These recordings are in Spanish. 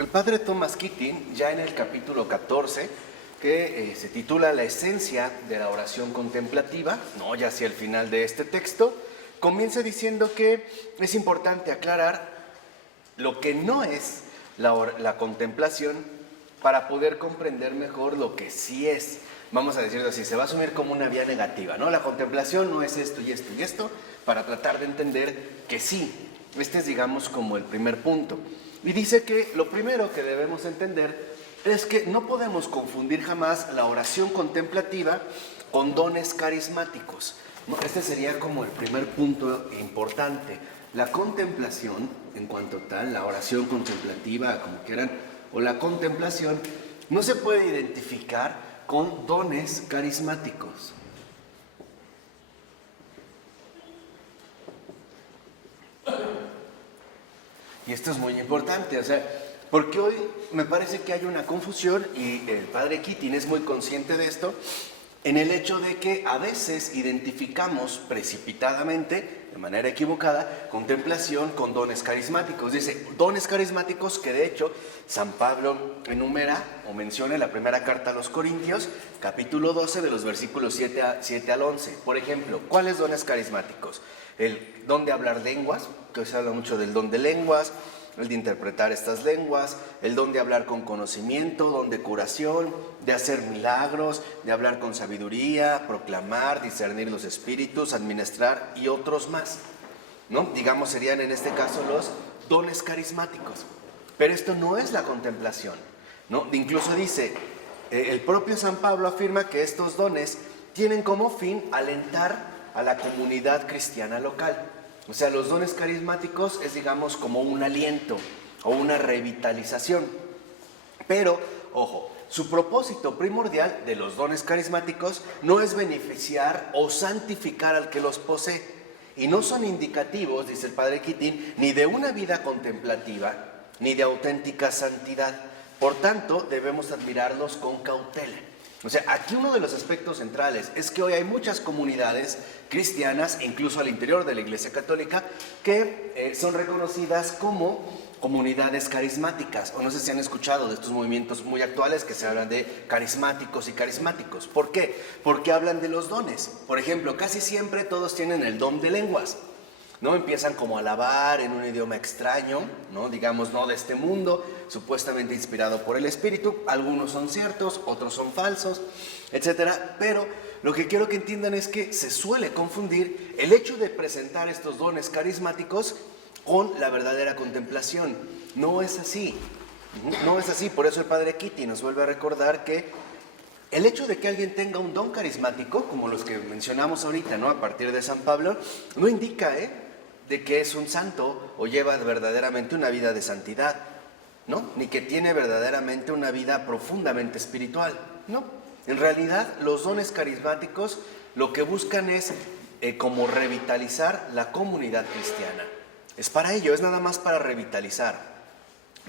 El padre Thomas Keating, ya en el capítulo 14, que se titula La esencia de la oración contemplativa, no ya hacia el final de este texto, comienza diciendo que es importante aclarar lo que no es la contemplación para poder comprender mejor lo que sí es. Vamos a decirlo así, se va a asumir como una vía negativa, ¿no? La contemplación no es esto y esto y esto, para tratar de entender que sí. Este es, digamos, como el primer punto. Y dice que lo primero que debemos entender es que no podemos confundir jamás la oración contemplativa con dones carismáticos. Este sería como el primer punto importante. La contemplación, en cuanto tal, la oración contemplativa, como quieran, o la contemplación, no se puede identificar con dones carismáticos. Y esto es muy importante, o sea, porque hoy me parece que hay una confusión y el padre Keating es muy consciente de esto, en el hecho de que a veces identificamos precipitadamente, de manera equivocada, contemplación con dones carismáticos. Dice, dones carismáticos que de hecho San Pablo enumera o menciona en la primera carta a los Corintios, capítulo 12, de los versículos 7 al 11. Por ejemplo, ¿cuáles dones carismáticos? El don de hablar lenguas, que hoy se habla mucho del don de lenguas, el de interpretar estas lenguas, el don de hablar con conocimiento, don de curación, de hacer milagros, de hablar con sabiduría, proclamar, discernir los espíritus, administrar y otros más, ¿no? Digamos, serían en este caso los dones carismáticos. Pero esto no es la contemplación, ¿no? Incluso dice, el propio San Pablo afirma que estos dones tienen como fin alentar a la comunidad cristiana local. O sea, los dones carismáticos es, digamos, como un aliento o una revitalización. Pero, ojo, su propósito primordial de los dones carismáticos no es beneficiar o santificar al que los posee. Y no son indicativos, dice el padre Keating, ni de una vida contemplativa, ni de auténtica santidad. Por tanto, debemos admirarlos con cautela. O sea, aquí uno de los aspectos centrales es que hoy hay muchas comunidades cristianas, incluso al interior de la Iglesia Católica, que son reconocidas como comunidades carismáticas. O no sé si han escuchado de estos movimientos muy actuales que se hablan de carismáticos y carismáticos. ¿Por qué? Porque hablan de los dones. Por ejemplo, casi siempre todos tienen el don de lenguas, ¿no? Empiezan como a alabar en un idioma extraño, ¿no? Digamos, no de este mundo, supuestamente inspirado por el Espíritu. Algunos son ciertos, otros son falsos, etcétera. Pero lo que quiero que entiendan es que se suele confundir el hecho de presentar estos dones carismáticos con la verdadera contemplación. No es así, no es así. Por eso el padre Keating nos vuelve a recordar que el hecho de que alguien tenga un don carismático, como los que mencionamos ahorita, ¿no? A partir de San Pablo, no indica, de que es un santo o lleva verdaderamente una vida de santidad, ¿no? Ni que tiene verdaderamente una vida profundamente espiritual, ¿no? En realidad, los dones carismáticos lo que buscan es como revitalizar la comunidad cristiana. Es para ello, es nada más para revitalizar,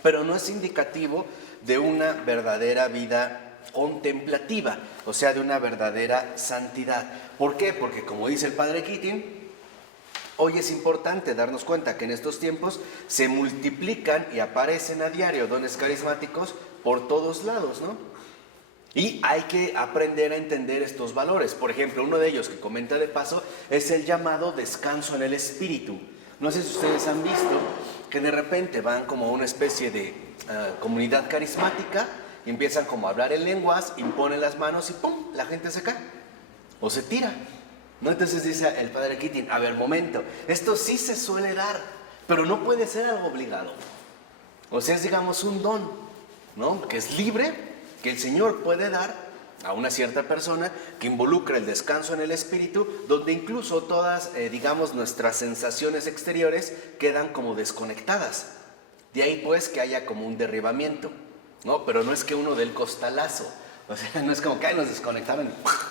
pero no es indicativo de una verdadera vida contemplativa, o sea, de una verdadera santidad. ¿Por qué? Porque, como dice el padre Keating, hoy es importante darnos cuenta que en estos tiempos se multiplican y aparecen a diario dones carismáticos por todos lados, ¿no? Y hay que aprender a entender estos valores. Por ejemplo, uno de ellos que comenta de paso es el llamado descanso en el espíritu. No sé si ustedes han visto que de repente van como a una especie de comunidad carismática y empiezan como a hablar en lenguas, imponen las manos y ¡pum!, la gente se cae o se tira, ¿no? Entonces dice el padre Keating, a ver, momento, esto sí se suele dar, pero no puede ser algo obligado. O sea, es, digamos, un don, ¿no? Que es libre, que el Señor puede dar a una cierta persona, que involucra el descanso en el espíritu, donde incluso todas, digamos, nuestras sensaciones exteriores quedan como desconectadas. De ahí pues que haya como un derribamiento, ¿no? Pero no es que uno dé el costalazo, o sea, no es como que ay, nos desconectaron y ¡puf!,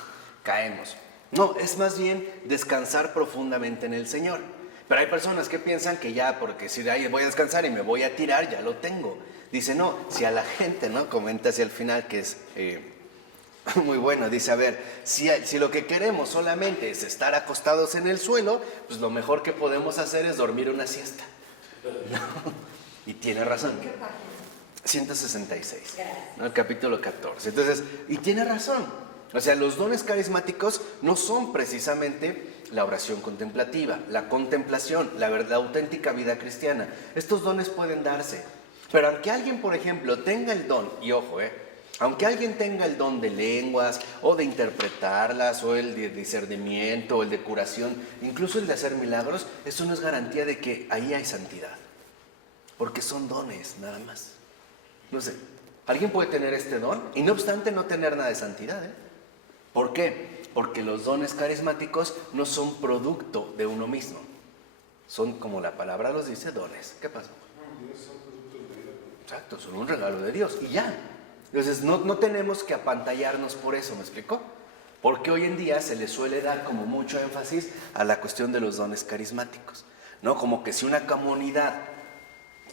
caemos. No, es más bien descansar profundamente en el Señor. Pero hay personas que piensan que ya, porque si de ahí voy a descansar y me voy a tirar, ya lo tengo. Dice, no, si a la gente, ¿no? Comenta hacia el final que es muy bueno. Dice, a ver, si lo que queremos solamente es estar acostados en el suelo, pues lo mejor que podemos hacer es dormir una siesta. ¿No? Y tiene razón. 166, ¿no? El capítulo 14. Entonces, y tiene razón. O sea, los dones carismáticos no son precisamente la oración contemplativa, la contemplación, la verdad, auténtica vida cristiana. Estos dones pueden darse. Pero aunque alguien, por ejemplo, tenga el don, y ojo, aunque alguien tenga el don de lenguas, o de interpretarlas, o el de discernimiento, o el de curación, incluso el de hacer milagros, eso no es garantía de que ahí hay santidad. Porque son dones, nada más. No sé, alguien puede tener este don, y no obstante no tener nada de santidad, ¿Por qué? Porque los dones carismáticos no son producto de uno mismo. Son, como la palabra los dice, dones. ¿Qué pasó? Exacto, son un regalo de Dios y ya. Entonces no tenemos que apantallarnos por eso, ¿me explicó? Porque hoy en día se le suele dar como mucho énfasis a la cuestión de los dones carismáticos, ¿no? Como que si una comunidad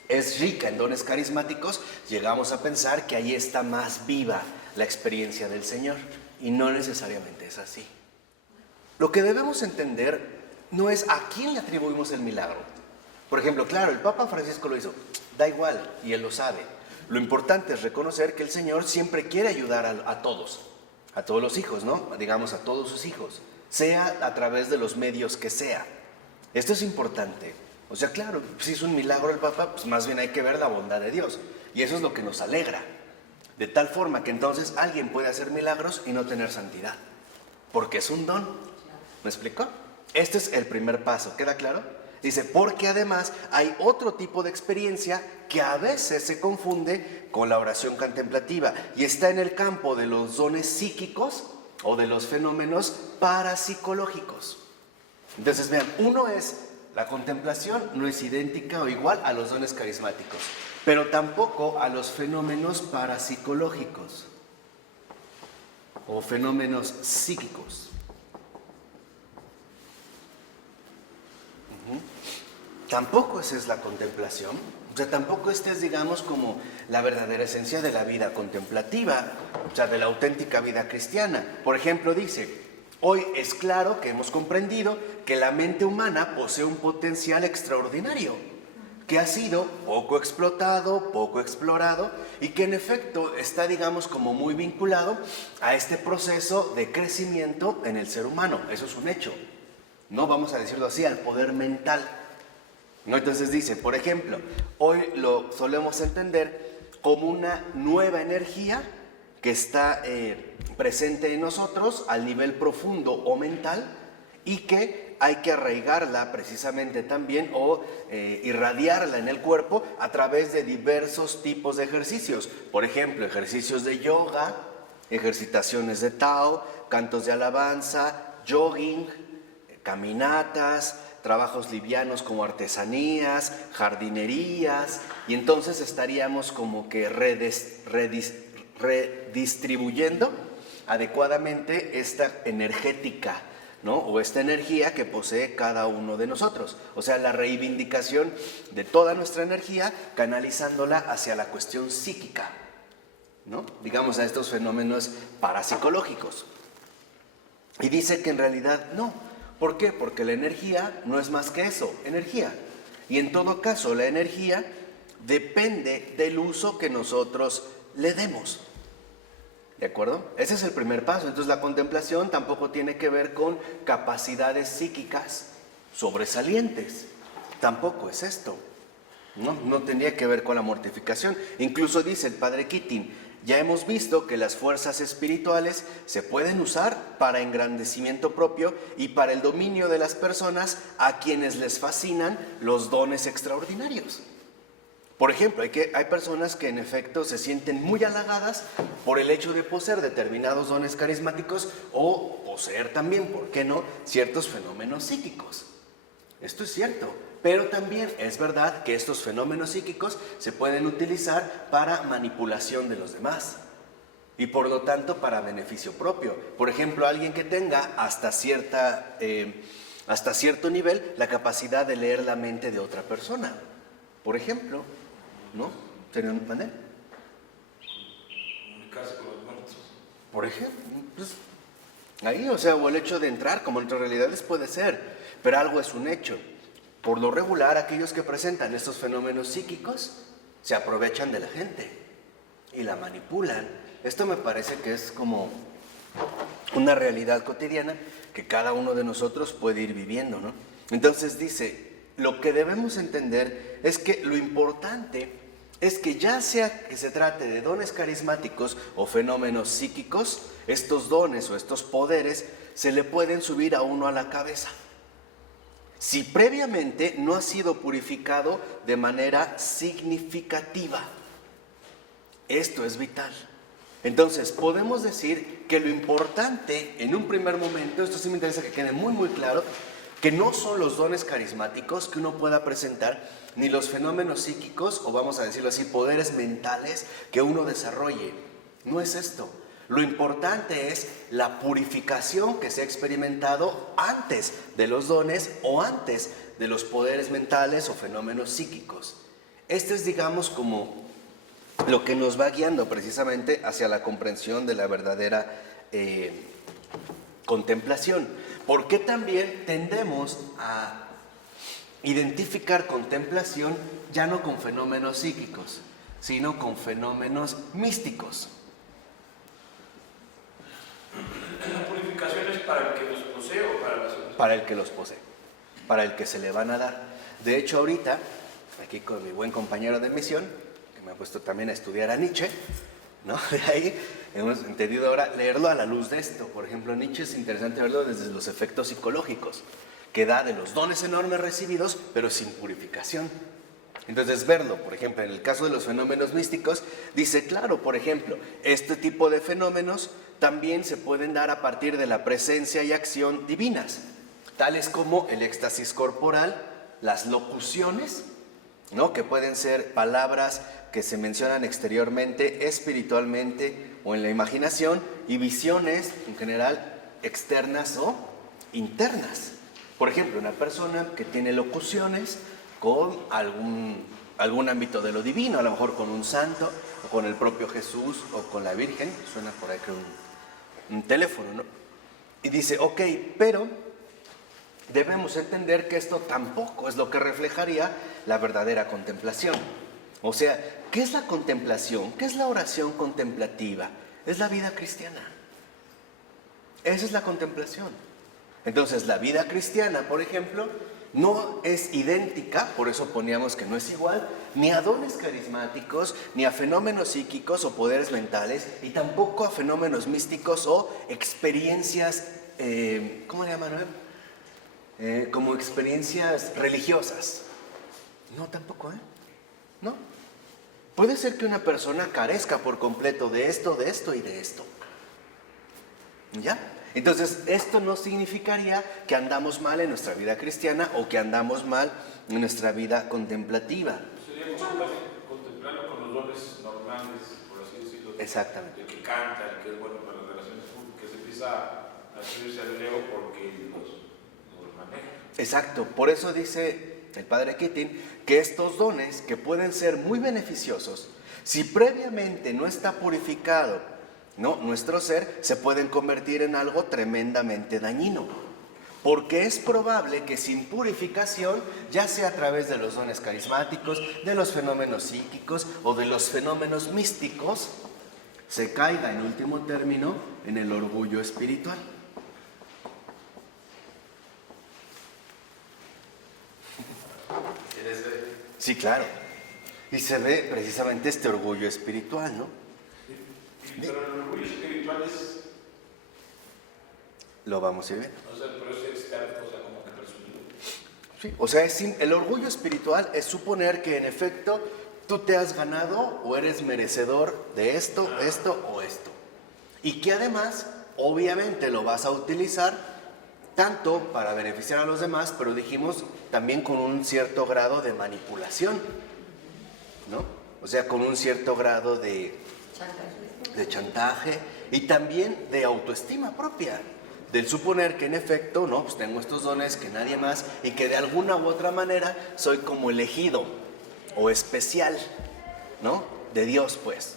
es rica en dones carismáticos, llegamos a pensar que ahí está más viva la experiencia del Señor. Y no necesariamente es así. Lo que debemos entender no es a quién le atribuimos el milagro. Por ejemplo, claro, el Papa Francisco lo hizo, da igual, y él lo sabe. Lo importante es reconocer que el Señor siempre quiere ayudar a todos los hijos, ¿no? Digamos, a todos sus hijos, sea a través de los medios que sea. Esto es importante. O sea, claro, si es un milagro el Papa, pues más bien hay que ver la bondad de Dios. Y eso es lo que nos alegra. De tal forma que entonces alguien puede hacer milagros y no tener santidad. Porque es un don. ¿Me explicó? Este es el primer paso. ¿Queda claro? Dice, porque además hay otro tipo de experiencia que a veces se confunde con la oración contemplativa y está en el campo de los dones psíquicos o de los fenómenos parapsicológicos. Entonces vean, uno es, la contemplación no es idéntica o igual a los dones carismáticos, pero tampoco a los fenómenos parapsicológicos o fenómenos psíquicos. Tampoco esa es la contemplación. O sea, tampoco esta es, digamos, como la verdadera esencia de la vida contemplativa, o sea, de la auténtica vida cristiana. Por ejemplo, dice, hoy es claro que hemos comprendido que la mente humana posee un potencial extraordinario, que ha sido poco explotado, poco explorado, y que en efecto está, digamos, como muy vinculado a este proceso de crecimiento en el ser humano. Eso es un hecho. No vamos a decirlo así, al poder mental. ¿No? Entonces dice, por ejemplo, hoy lo solemos entender como una nueva energía que está presente en nosotros al nivel profundo o mental y que hay que arraigarla precisamente también o irradiarla en el cuerpo a través de diversos tipos de ejercicios. Por ejemplo, ejercicios de yoga, ejercitaciones de Tao, cantos de alabanza, jogging, caminatas, trabajos livianos como artesanías, jardinerías, y entonces estaríamos como que redistribuyendo adecuadamente esta energética, ¿no? O esta energía que posee cada uno de nosotros. O sea, la reivindicación de toda nuestra energía, canalizándola hacia la cuestión psíquica, ¿no? Digamos, a estos fenómenos parapsicológicos. Y dice que en realidad no. ¿Por qué? Porque la energía no es más que eso, energía. Y en todo caso, la energía depende del uso que nosotros le demos. ¿De acuerdo? Ese es el primer paso. Entonces la contemplación tampoco tiene que ver con capacidades psíquicas sobresalientes. Tampoco es esto. No tendría que ver con la mortificación. Incluso dice el padre Keating, ya hemos visto que las fuerzas espirituales se pueden usar para engrandecimiento propio y para el dominio de las personas a quienes les fascinan los dones extraordinarios. Por ejemplo, hay personas que en efecto se sienten muy halagadas por el hecho de poseer determinados dones carismáticos o poseer también, ¿por qué no?, ciertos fenómenos psíquicos. Esto es cierto. Pero también es verdad que estos fenómenos psíquicos se pueden utilizar para manipulación de los demás y por lo tanto para beneficio propio. Por ejemplo, alguien que tenga hasta cierto nivel la capacidad de leer la mente de otra persona. Por ejemplo, ¿no? ¿Sería un panel? Comunicarse con los muertos. Por ejemplo, pues, ahí, o sea, o el hecho de entrar como en otras realidades puede ser, pero algo es un hecho. Por lo regular, aquellos que presentan estos fenómenos psíquicos se aprovechan de la gente y la manipulan. Esto me parece que es como una realidad cotidiana que cada uno de nosotros puede ir viviendo, ¿no? Entonces dice, lo que debemos entender es que lo importante es que ya sea que se trate de dones carismáticos o fenómenos psíquicos, estos dones o estos poderes se le pueden subir a uno a la cabeza. Si previamente no ha sido purificado de manera significativa. Esto es vital. Entonces, podemos decir que lo importante en un primer momento, esto sí me interesa que quede muy muy claro, que no son los dones carismáticos que uno pueda presentar, ni los fenómenos psíquicos, o vamos a decirlo así, poderes mentales que uno desarrolle. No es esto. Lo importante es la purificación que se ha experimentado antes de los dones o antes de los poderes mentales o fenómenos psíquicos. Este es, digamos, como lo que nos va guiando precisamente hacia la comprensión de la verdadera contemplación. ¿Por qué también tendemos a identificar contemplación ya no con fenómenos psíquicos, sino con fenómenos místicos? ¿La purificación es para el que los posee o para las otras? Para el que los posee, para el que se le van a dar. De hecho, ahorita, aquí con mi buen compañero de misión, que me ha puesto también a estudiar a Nietzsche, ¿no? De ahí hemos entendido ahora leerlo a la luz de esto. Por ejemplo, Nietzsche es interesante verlo desde los efectos psicológicos, que da de los dones enormes recibidos, pero sin purificación. Entonces, verlo, por ejemplo, en el caso de los fenómenos místicos, dice, claro, por ejemplo, este tipo de fenómenos también se pueden dar a partir de la presencia y acción divinas, tales como el éxtasis corporal, las locuciones, ¿no? Que pueden ser palabras que se mencionan exteriormente, espiritualmente o en la imaginación, y visiones en general externas o internas. Por ejemplo, una persona que tiene locuciones con algún ámbito de lo divino, a lo mejor con un santo, o con el propio Jesús, o con la Virgen, suena por ahí que un teléfono, ¿no? Y dice, ok, pero debemos entender que esto tampoco es lo que reflejaría la verdadera contemplación. O sea, ¿qué es la contemplación? ¿Qué es la oración contemplativa? Es la vida cristiana. Esa es la contemplación. Entonces, la vida cristiana, por ejemplo, no es idéntica, por eso poníamos que no es igual, ni a dones carismáticos, ni a fenómenos psíquicos o poderes mentales, y tampoco a fenómenos místicos o experiencias, ¿cómo le llaman? Como experiencias religiosas. No, tampoco, No. Puede ser que una persona carezca por completo de esto y de esto. ¿Ya? Entonces, esto no significaría que andamos mal en nuestra vida cristiana o que andamos mal en nuestra vida contemplativa. Sería como contemplarlo con los dones normales, por así decirlo. Exactamente. El que canta, el que es bueno para las relaciones públicas, que se empieza a subirse al ego porque los maneja. Exacto. Por eso dice el padre Keating que estos dones, que pueden ser muy beneficiosos, si previamente no está purificado, ¿no?, nuestro ser, se pueden convertir en algo tremendamente dañino. Porque es probable que sin purificación, ya sea a través de los dones carismáticos, de los fenómenos psíquicos o de los fenómenos místicos, se caiga en último término en el orgullo espiritual. Sí, claro. Y se ve precisamente este orgullo espiritual, ¿no? Pero el orgullo espiritual es... Lo vamos a ir viendo. O sea, pero es externo, o sea, como que presumido. Sí, o sea, el orgullo espiritual es suponer que en efecto tú te has ganado o eres merecedor de esto, esto o esto. Y que además, obviamente, lo vas a utilizar tanto para beneficiar a los demás, pero dijimos también con un cierto grado de manipulación, ¿no? O sea, con un cierto grado de chantaje y también de autoestima propia, del suponer que en efecto, no, pues tengo estos dones que nadie más y que de alguna u otra manera soy como elegido o especial, ¿no? De Dios, pues,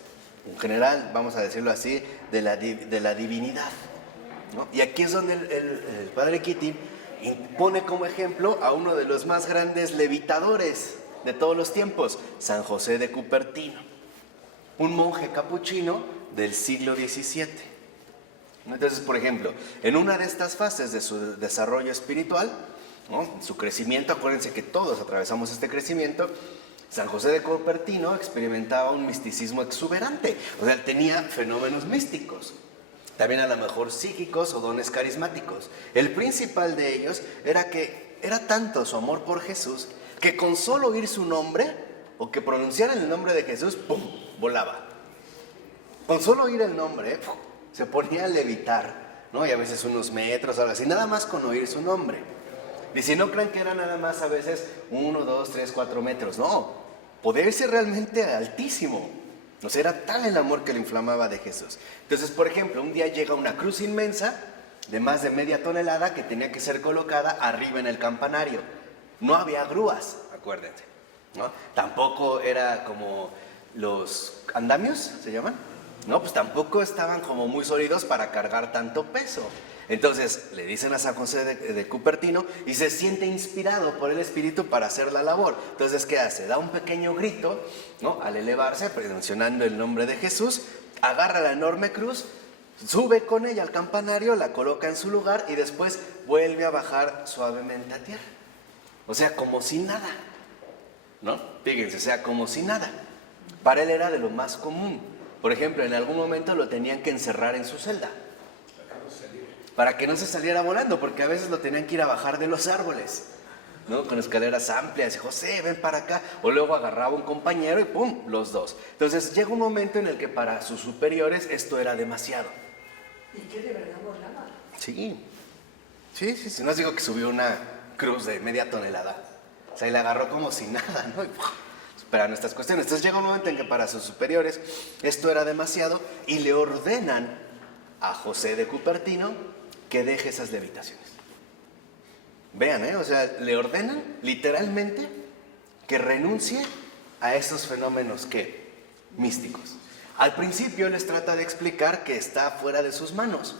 en general, vamos a decirlo así, de la divinidad, ¿no? Y aquí es donde el padre Keating pone como ejemplo a uno de los más grandes levitadores de todos los tiempos, San José de Cupertino, un monje capuchino del siglo XVII. Entonces, por ejemplo, en una de estas fases de su desarrollo espiritual, ¿no?, su crecimiento, acuérdense que todos atravesamos este crecimiento, San José de Cupertino experimentaba un misticismo exuberante, o sea, tenía fenómenos místicos, también a lo mejor psíquicos o dones carismáticos. El principal de ellos era que era tanto su amor por Jesús que con solo oír su nombre o que pronunciaran el nombre de Jesús, ¡pum!, volaba. Con solo oír el nombre, ¡pum!, se ponía a levitar, ¿no? Y a veces unos metros, algo así, nada más con oír su nombre. Y si no crean que era nada más a veces 1, 2, 3, 4 metros, no, podía irse realmente altísimo. O sea, era tal el amor que le inflamaba de Jesús. Entonces, por ejemplo, un día llega una cruz inmensa de más de media tonelada que tenía que ser colocada arriba en el campanario. No había grúas, acuérdense, ¿no? Tampoco era como los andamios, ¿se llaman? No, pues tampoco estaban como muy sólidos para cargar tanto peso. Entonces le dicen a San José de Cupertino y se siente inspirado por el Espíritu para hacer la labor. Entonces, ¿qué hace? Da un pequeño grito, ¿no?, al elevarse, mencionando el nombre de Jesús, agarra la enorme cruz, sube con ella al campanario, la coloca en su lugar y después vuelve a bajar suavemente a tierra. O sea, como si nada, ¿no? Fíjense, o sea, como si nada. Para él era de lo más común. Por ejemplo, en algún momento lo tenían que encerrar en su celda para que no se saliera volando, porque a veces lo tenían que ir a bajar de los árboles, ¿no?, con escaleras amplias. José, ven para acá. O luego agarraba un compañero y ¡pum!, los dos. Entonces llega un momento en el que para sus superiores esto era demasiado. ¿Y qué, de verdad volaba? Sí. No os digo que subió una cruz de media tonelada. O sea, y la agarró como si nada, ¿no? Y superan estas cuestiones. Entonces llega un momento en que para sus superiores esto era demasiado y le ordenan a José de Cupertino que deje esas levitaciones. Vean, o sea, le ordenan literalmente que renuncie a esos fenómenos místicos. Al principio les trata de explicar que está fuera de sus manos,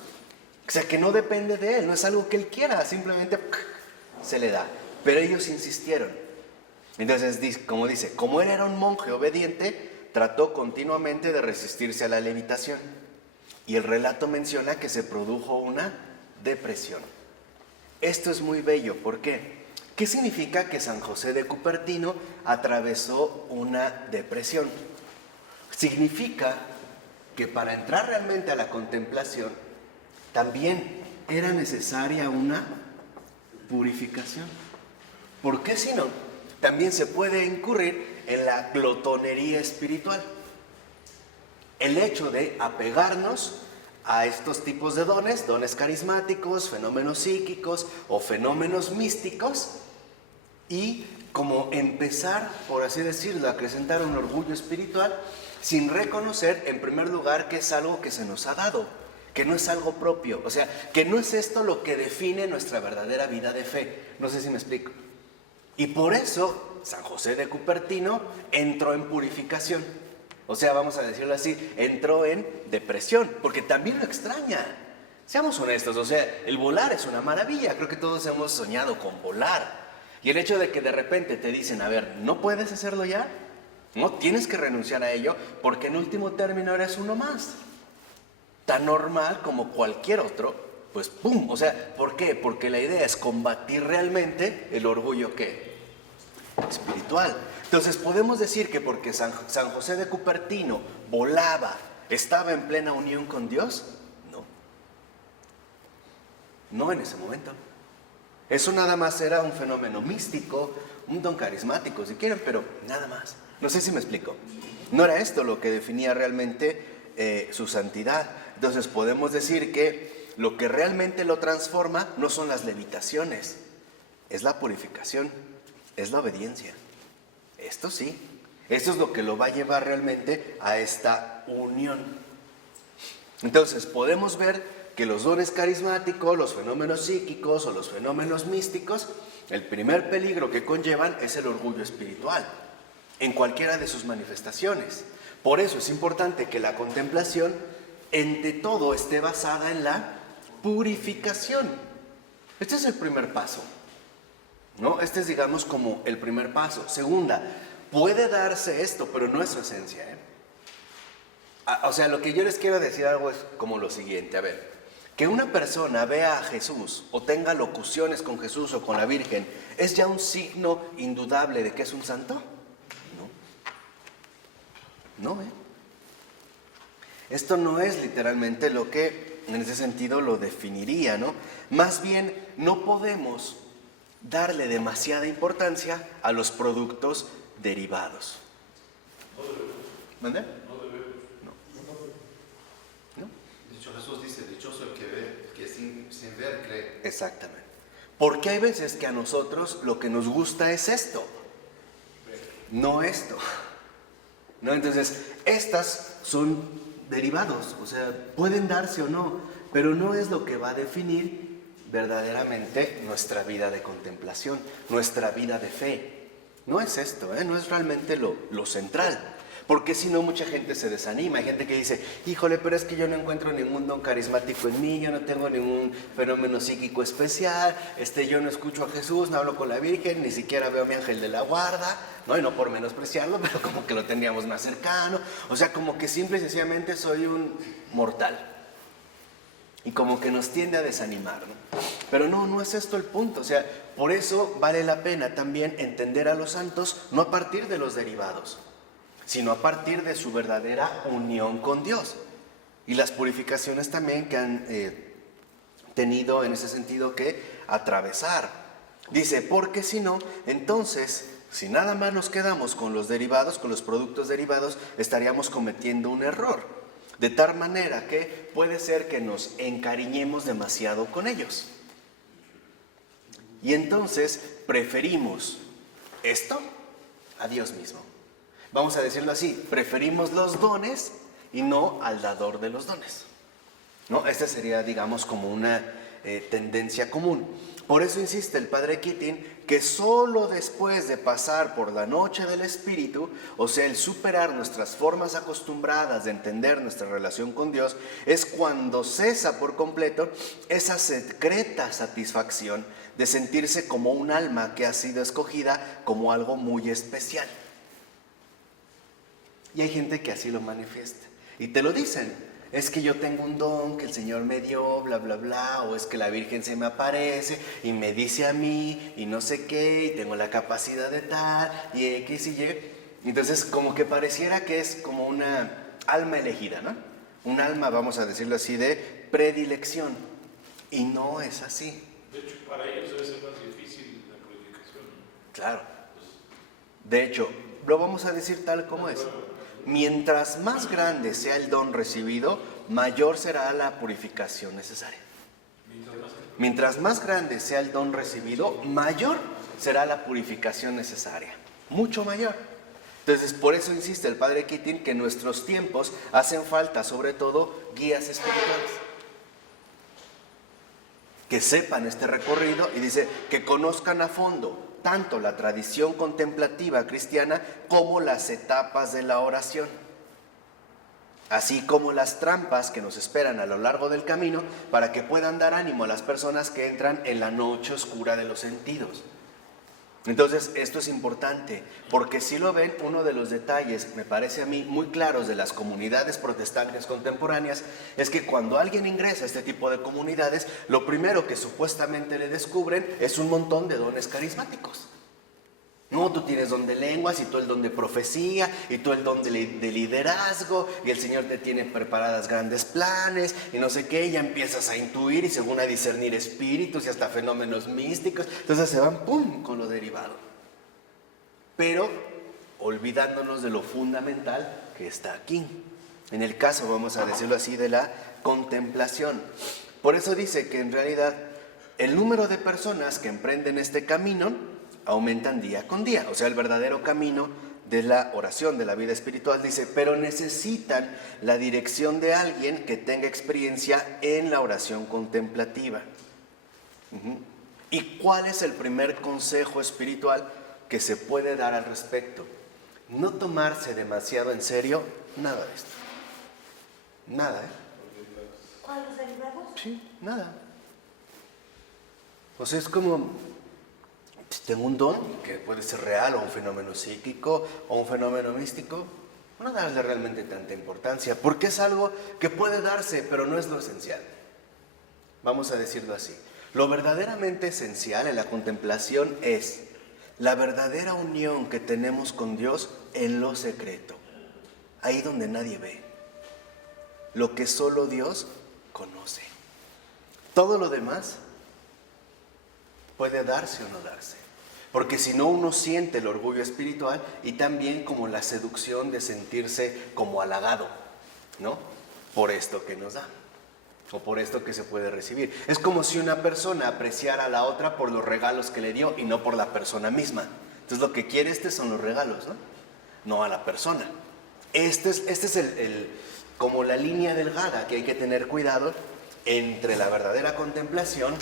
o sea, que no depende de él, no es algo que él quiera, simplemente se le da. Pero ellos insistieron. Entonces, como dice, como él era un monje obediente, trató continuamente de resistirse a la levitación. Y el relato menciona que se produjo una depresión. Esto es muy bello, ¿por qué? ¿Qué significa que San José de Cupertino atravesó una depresión? Significa que para entrar realmente a la contemplación también era necesaria una purificación. ¿Por qué si no? También se puede incurrir en la glotonería espiritual. El hecho de apegarnos a estos tipos de dones carismáticos, fenómenos psíquicos o fenómenos místicos, y como empezar, por así decirlo, a acrecentar un orgullo espiritual sin reconocer en primer lugar que es algo que se nos ha dado, que no es algo propio, o sea, que no es esto lo que define nuestra verdadera vida de fe. No sé si me explico. Y por eso San José de Cupertino entró en purificación. O sea, vamos a decirlo así, entró en depresión, porque también lo extraña. Seamos honestos, o sea, el volar es una maravilla, creo que todos hemos soñado con volar. Y el hecho de que de repente te dicen, a ver, ¿no puedes hacerlo ya? No, tienes que renunciar a ello, porque en último término eres uno más. Tan normal como cualquier otro, pues ¡pum! O sea, ¿por qué? Porque la idea es combatir realmente el orgullo, ¿qué? Espiritual. Entonces podemos decir que porque San José de Cupertino volaba, estaba en plena unión con Dios. No en ese momento. Eso nada más era un fenómeno místico, un don carismático si quieren, pero nada más. No sé si me explico. No era esto lo que definía realmente su santidad. Entonces podemos decir que lo que realmente lo transforma no son las levitaciones, es la purificación, es la obediencia. Esto sí, esto es lo que lo va a llevar realmente a esta unión. Entonces podemos ver que los dones carismáticos, los fenómenos psíquicos o los fenómenos místicos, el primer peligro que conllevan es el orgullo espiritual, en cualquiera de sus manifestaciones. Por eso es importante que la contemplación, ante todo, esté basada en la purificación. Este es el primer paso, ¿no? Este es, digamos, como el primer paso. Segunda, puede darse esto, pero no es su esencia, ¿eh? O sea, lo que yo les quiero decir algo es como lo siguiente, a ver, que una persona vea a Jesús o tenga locuciones con Jesús o con la Virgen, ¿es ya un signo indudable de que es un santo? No, ¿eh? Esto no es literalmente lo que en ese sentido lo definiría, ¿no? Más bien, no podemos darle demasiada importancia a los productos derivados. ¿Mande? De hecho, Jesús dice, dichoso el que ve, que sin ver cree. Exactamente. Porque hay veces que a nosotros lo que nos gusta es esto, no esto. ¿No? Entonces, estas son derivados, o sea, pueden darse o no, pero no es lo que va a definir verdaderamente nuestra vida de contemplación, nuestra vida de fe. No es esto, no es realmente lo central. Porque si no, mucha gente se desanima. Hay gente que dice, híjole, pero es que yo no encuentro ningún don carismático en mí, yo no tengo ningún fenómeno psíquico especial, yo no escucho a Jesús, no hablo con la Virgen, ni siquiera veo a mi ángel de la guarda, ¿no? Y no por menospreciarlo, pero como que lo tendríamos más cercano. O sea, como que simple y sencillamente soy un mortal. Y como que nos tiende a desanimar, ¿no? Pero no es esto el punto. O sea, por eso vale la pena también entender a los santos no a partir de los derivados, sino a partir de su verdadera unión con Dios. Y las purificaciones también que han tenido en ese sentido que atravesar. Dice, porque si no, entonces, si nada más nos quedamos con los derivados, con los productos derivados, estaríamos cometiendo un error. De tal manera que puede ser que nos encariñemos demasiado con ellos. Y entonces preferimos esto a Dios mismo. Vamos a decirlo así, preferimos los dones y no al dador de los dones, ¿no? Esta sería, digamos, como una tendencia común. Por eso insiste el padre Keating que solo después de pasar por la noche del Espíritu, o sea, el superar nuestras formas acostumbradas de entender nuestra relación con Dios, es cuando cesa por completo esa secreta satisfacción de sentirse como un alma que ha sido escogida como algo muy especial. Y hay gente que así lo manifiesta. Y te lo dicen. Es que yo tengo un don que el Señor me dio, bla, bla, bla. O es que la Virgen se me aparece y me dice a mí y no sé qué. Y tengo la capacidad de tal y X y Y. Entonces como que pareciera que es como una alma elegida, ¿no? Un alma, vamos a decirlo así, de predilección. Y no es así. De hecho, para ellos debe ser más difícil la purificación, ¿no? Claro. De hecho, lo vamos a decir tal como es. Mientras más grande sea el don recibido, mayor será la purificación necesaria. Mientras más grande sea el don recibido, mayor será la purificación necesaria. Mucho mayor. Entonces, por eso insiste el padre Keating que en nuestros tiempos hacen falta, sobre todo, guías espirituales. Que sepan este recorrido y dice que conozcan a fondo tanto la tradición contemplativa cristiana como las etapas de la oración, así como las trampas que nos esperan a lo largo del camino para que puedan dar ánimo a las personas que entran en la noche oscura de los sentidos. Entonces, esto es importante, porque si lo ven, uno de los detalles, me parece a mí, muy claros de las comunidades protestantes contemporáneas, es que cuando alguien ingresa a este tipo de comunidades, lo primero que supuestamente le descubren es un montón de dones carismáticos. No, tú tienes don de lenguas y tú el don de profecía y tú el don de liderazgo y el Señor te tiene preparadas grandes planes y no sé qué, y ya empiezas a intuir y según a discernir espíritus y hasta fenómenos místicos. Entonces se van ¡pum! Con lo derivado. Pero olvidándonos de lo fundamental que está aquí. En el caso, vamos a decirlo así, de la contemplación. Por eso dice que en realidad el número de personas que emprenden este camino aumentan día con día, o sea, el verdadero camino de la oración, de la vida espiritual, dice, pero necesitan la dirección de alguien que tenga experiencia en la oración contemplativa. ¿Y cuál es el primer consejo espiritual que se puede dar al respecto? No tomarse demasiado en serio nada de esto. Nada, ¿Cuál los derivados? Sí, nada. O sea, es como Si tengo un don, que puede ser real, o un fenómeno psíquico, o un fenómeno místico, no darle realmente tanta importancia, porque es algo que puede darse, pero no es lo esencial. Vamos a decirlo así. Lo verdaderamente esencial en la contemplación es la verdadera unión que tenemos con Dios en lo secreto, ahí donde nadie ve, lo que solo Dios conoce. Todo lo demás puede darse o no darse, porque si no uno siente el orgullo espiritual y también como la seducción de sentirse como halagado, ¿no? Por esto que nos da, o por esto que se puede recibir. Es como si una persona apreciara a la otra por los regalos que le dio y no por la persona misma. Entonces lo que quiere son los regalos, ¿no? No a la persona. Este es como la línea delgada que hay que tener cuidado entre la verdadera contemplación,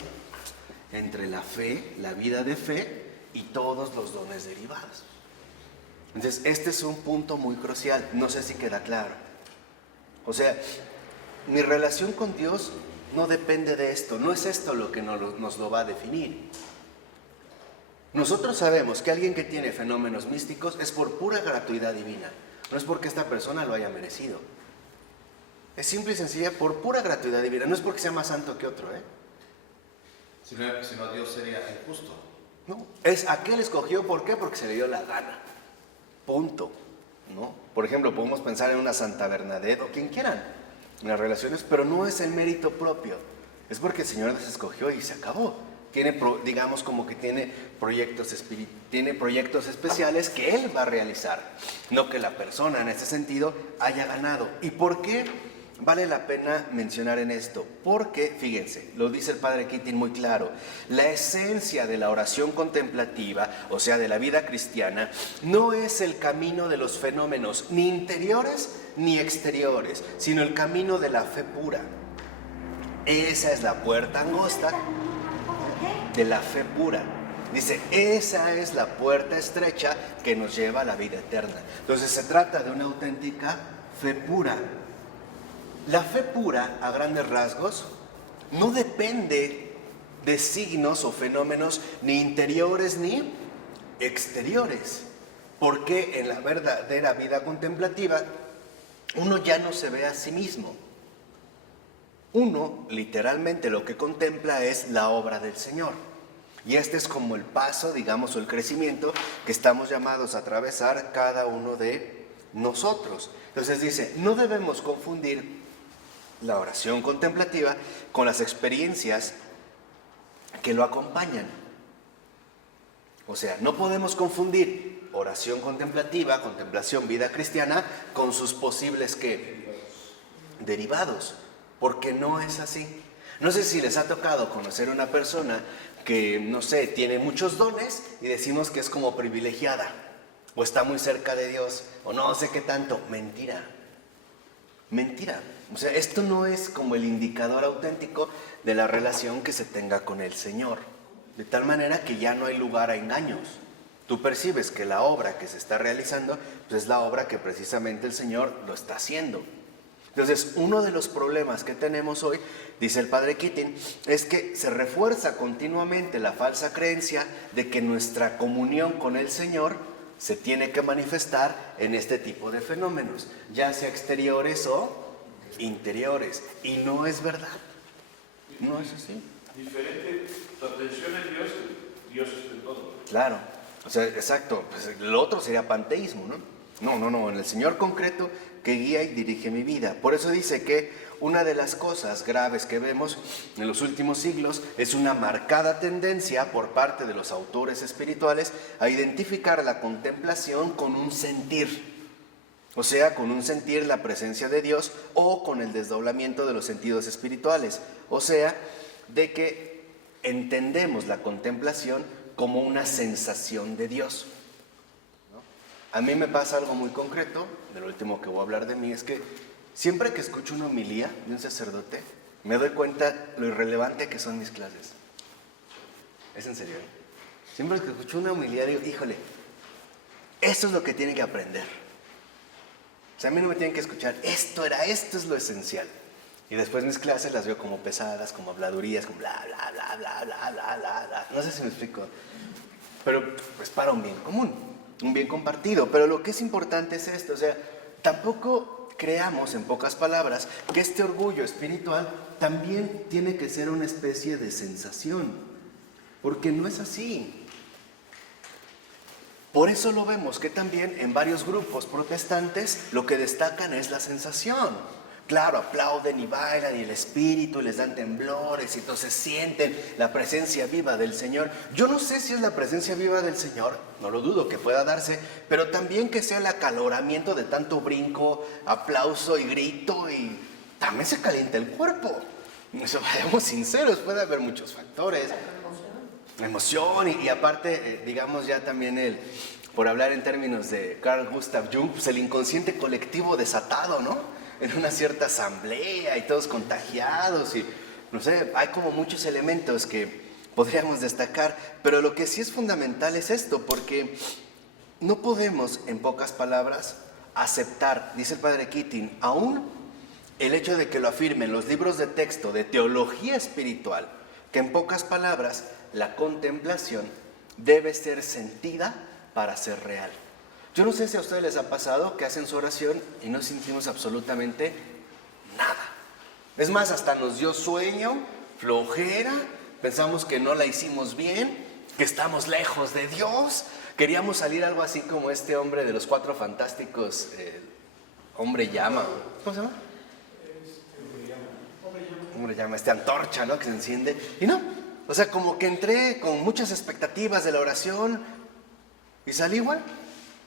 entre la fe, la vida de fe y todos los dones derivados. Entonces este es un punto muy crucial, no sé si queda claro. O sea, mi relación con Dios no depende de esto, no es esto lo que nos lo va a definir. Nosotros sabemos que alguien que tiene fenómenos místicos es por pura gratuidad divina, no es porque esta persona lo haya merecido. Es simple y sencilla por pura gratuidad divina, no es porque sea más santo que otro, Si no, Dios sería injusto. No, es aquel escogió, ¿por qué? Porque se le dio la gana. Punto. ¿No? Por ejemplo, podemos pensar en una Santa Bernadette o quien quieran, en las relaciones, pero no es el mérito propio. Es porque el Señor las escogió y se acabó. Digamos como que tiene proyectos especiales que Él va a realizar. No que la persona en ese sentido haya ganado. ¿Y por qué vale la pena mencionar en esto? Porque, fíjense, lo dice el Padre Keating muy claro, la esencia de la oración contemplativa, o sea, de la vida cristiana, no es el camino de los fenómenos ni interiores ni exteriores, sino el camino de la fe pura. Esa es la puerta angosta de la fe pura. Dice, esa es la puerta estrecha que nos lleva a la vida eterna. Entonces se trata de una auténtica fe pura. La fe pura, a grandes rasgos, no depende de signos o fenómenos ni interiores ni exteriores, porque en la verdadera vida contemplativa uno ya no se ve a sí mismo. Uno, literalmente, lo que contempla es la obra del Señor. Y este es como el paso, digamos, o el crecimiento que estamos llamados a atravesar cada uno de nosotros. Entonces dice, no debemos confundir la oración contemplativa con las experiencias que lo acompañan. O sea, no podemos confundir oración contemplativa, contemplación, vida cristiana, con sus posibles ¿qué? Derivados, porque no es así. No sé si les ha tocado conocer una persona que, no sé, tiene muchos dones y decimos que es como privilegiada, o está muy cerca de Dios, o no sé qué tanto. Mentira. Mentira. O sea, esto no es como el indicador auténtico de la relación que se tenga con el Señor. De tal manera que ya no hay lugar a engaños. Tú percibes que la obra que se está realizando pues es la obra que precisamente el Señor lo está haciendo. Entonces, uno de los problemas que tenemos hoy, dice el Padre Keating, es que se refuerza continuamente la falsa creencia de que nuestra comunión con el Señor se tiene que manifestar en este tipo de fenómenos, ya sea exteriores o interiores, y no es verdad, no es así. Diferente, tu atención en Dios, Dios es en todo. Claro, o sea, exacto, pues lo otro sería panteísmo, ¿no? No, en el Señor concreto que guía y dirige mi vida. Por eso dice que una de las cosas graves que vemos en los últimos siglos es una marcada tendencia por parte de los autores espirituales a identificar la contemplación con un sentir. O sea, con un sentir la presencia de Dios o con el desdoblamiento de los sentidos espirituales. O sea, de que entendemos la contemplación como una sensación de Dios. A mí me pasa algo muy concreto, de lo último que voy a hablar de mí, es que siempre que escucho una homilía de un sacerdote, me doy cuenta lo irrelevante que son mis clases. Es en serio. Siempre que escucho una homilía digo, híjole, esto es lo que tienen que aprender. O sea, a mí no me tienen que escuchar, esto es lo esencial. Y después mis clases las veo como pesadas, como habladurías, como bla, bla, bla, bla, bla, bla, bla, bla. No sé si me explico. pero es para un bien común, un bien compartido. Pero lo que es importante es esto, o sea, tampoco creamos, en pocas palabras, que este orgullo espiritual también tiene que ser una especie de sensación, porque no es así. Por eso lo vemos que también en varios grupos protestantes lo que destacan es la sensación. Claro, aplauden y bailan y el espíritu les dan temblores y entonces sienten la presencia viva del Señor. Yo no sé si es la presencia viva del Señor, no lo dudo que pueda darse, pero también que sea el acaloramiento de tanto brinco, aplauso y grito, y también se calienta el cuerpo. Eso, vayamos sinceros, puede haber muchos factores. La emoción y aparte, digamos ya también por hablar en términos de Carl Gustav Jung, pues el inconsciente colectivo desatado, ¿no? En una cierta asamblea y todos contagiados y no sé, hay como muchos elementos que podríamos destacar, pero lo que sí es fundamental es esto, porque no podemos, en pocas palabras, aceptar, dice el padre Keating, aún el hecho de que lo afirmen los libros de texto de teología espiritual, que en pocas palabras la contemplación debe ser sentida para ser real. Yo no sé si a ustedes les ha pasado que hacen su oración y no sentimos absolutamente nada. Es más, hasta nos dio sueño, flojera, pensamos que no la hicimos bien, que estamos lejos de Dios. Queríamos salir algo así como este hombre de los Cuatro Fantásticos, Hombre Llama. ¿Cómo se llama? Hombre Llama, antorcha, ¿no? Que se enciende. Y no, o sea, como que entré con muchas expectativas de la oración y salí igual.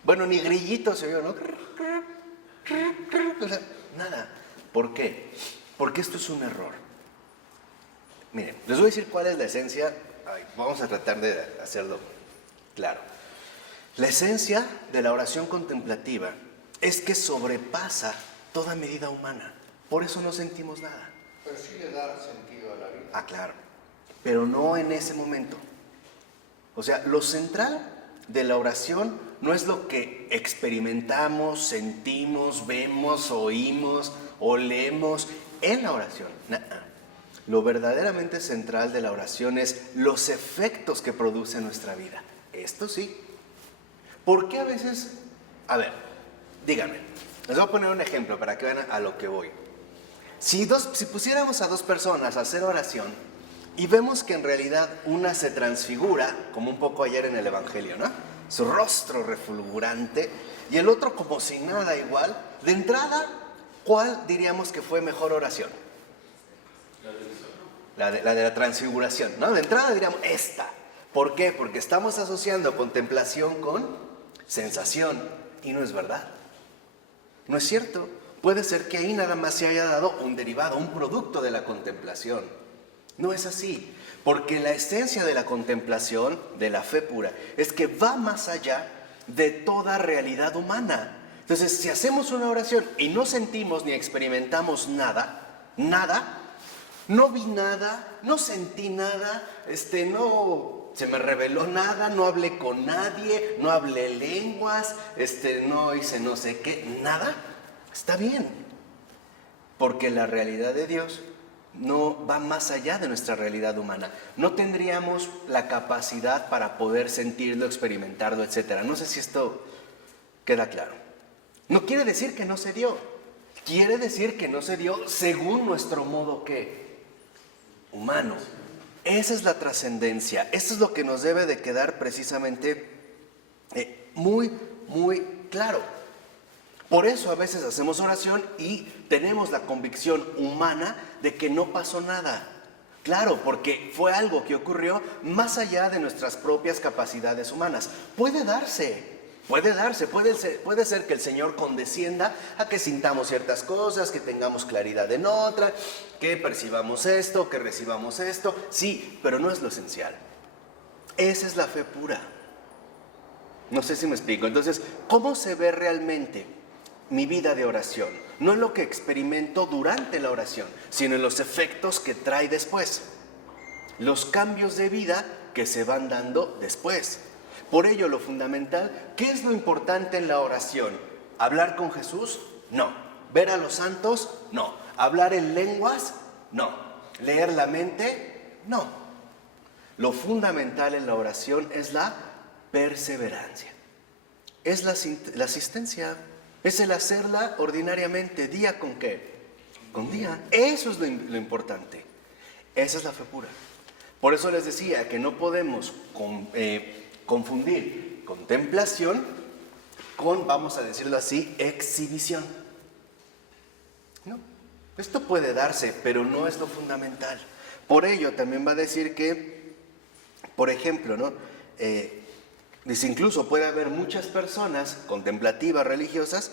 Bueno, ni grillito se vio, ¿no? O sea, nada. ¿Por qué? Porque esto es un error. Miren, les voy a decir cuál es la esencia. Vamos a tratar de hacerlo claro. La esencia de la oración contemplativa es que sobrepasa toda medida humana. Por eso no sentimos nada. Pero sí le da sentido a la vida. Ah, claro. Pero no en ese momento. O sea, lo central de la oración no es lo que experimentamos, sentimos, vemos, oímos, olemos en la oración. Lo verdaderamente central de la oración es los efectos que produce en nuestra vida. Esto sí. ¿Por qué a veces? A ver, díganme. Les voy a poner un ejemplo para que vean a lo que voy. Si pusiéramos a dos personas a hacer oración y vemos que en realidad una se transfigura, como un poco ayer en el Evangelio, ¿no? Su rostro refulgurante, y el otro como si nada igual, de entrada, ¿cuál diríamos que fue mejor oración? La de la transfiguración, ¿no? De entrada diríamos esta. ¿Por qué? Porque estamos asociando contemplación con sensación, y no es verdad. No es cierto. Puede ser que ahí nada más se haya dado un derivado, un producto de la contemplación. No es así. Porque la esencia de la contemplación, de la fe pura, es que va más allá de toda realidad humana. Entonces, si hacemos una oración y no sentimos ni experimentamos nada, no vi nada, no sentí nada, no se me reveló nada, no hablé con nadie, no hablé lenguas, no hice no sé qué, nada, está bien. Porque la realidad de Dios no va más allá de nuestra realidad humana. No tendríamos la capacidad para poder sentirlo, experimentarlo, etc. No sé si esto queda claro. No quiere decir que no se dio. Quiere decir que no se dio según nuestro modo ¿qué? Humano. Esa es la trascendencia. Eso es lo que nos debe de quedar precisamente muy, muy claro. Por eso a veces hacemos oración y tenemos la convicción humana de que no pasó nada. Claro, porque fue algo que ocurrió más allá de nuestras propias capacidades humanas. Puede ser que el Señor condescienda a que sintamos ciertas cosas, que tengamos claridad en otra, que percibamos esto, que recibamos esto. Sí, pero no es lo esencial. Esa es la fe pura. No sé si me explico. Entonces, ¿cómo se ve realmente mi vida de oración? No es lo que experimento durante la oración, sino en los efectos que trae después. Los cambios de vida que se van dando después. Por ello, lo fundamental, ¿qué es lo importante en la oración? ¿Hablar con Jesús? No. ¿Ver a los santos? No. ¿Hablar en lenguas? No. ¿Leer la mente? No. Lo fundamental en la oración es la perseverancia. Es la asistencia, es el hacerla ordinariamente, día con qué, con día. Eso es lo importante. Esa es la fe pura. Por eso les decía que no podemos confundir contemplación con, vamos a decirlo así, exhibición. No, esto puede darse, pero no es lo fundamental. Por ello también va a decir que, por ejemplo, ¿no? Dice, incluso puede haber muchas personas contemplativas, religiosas,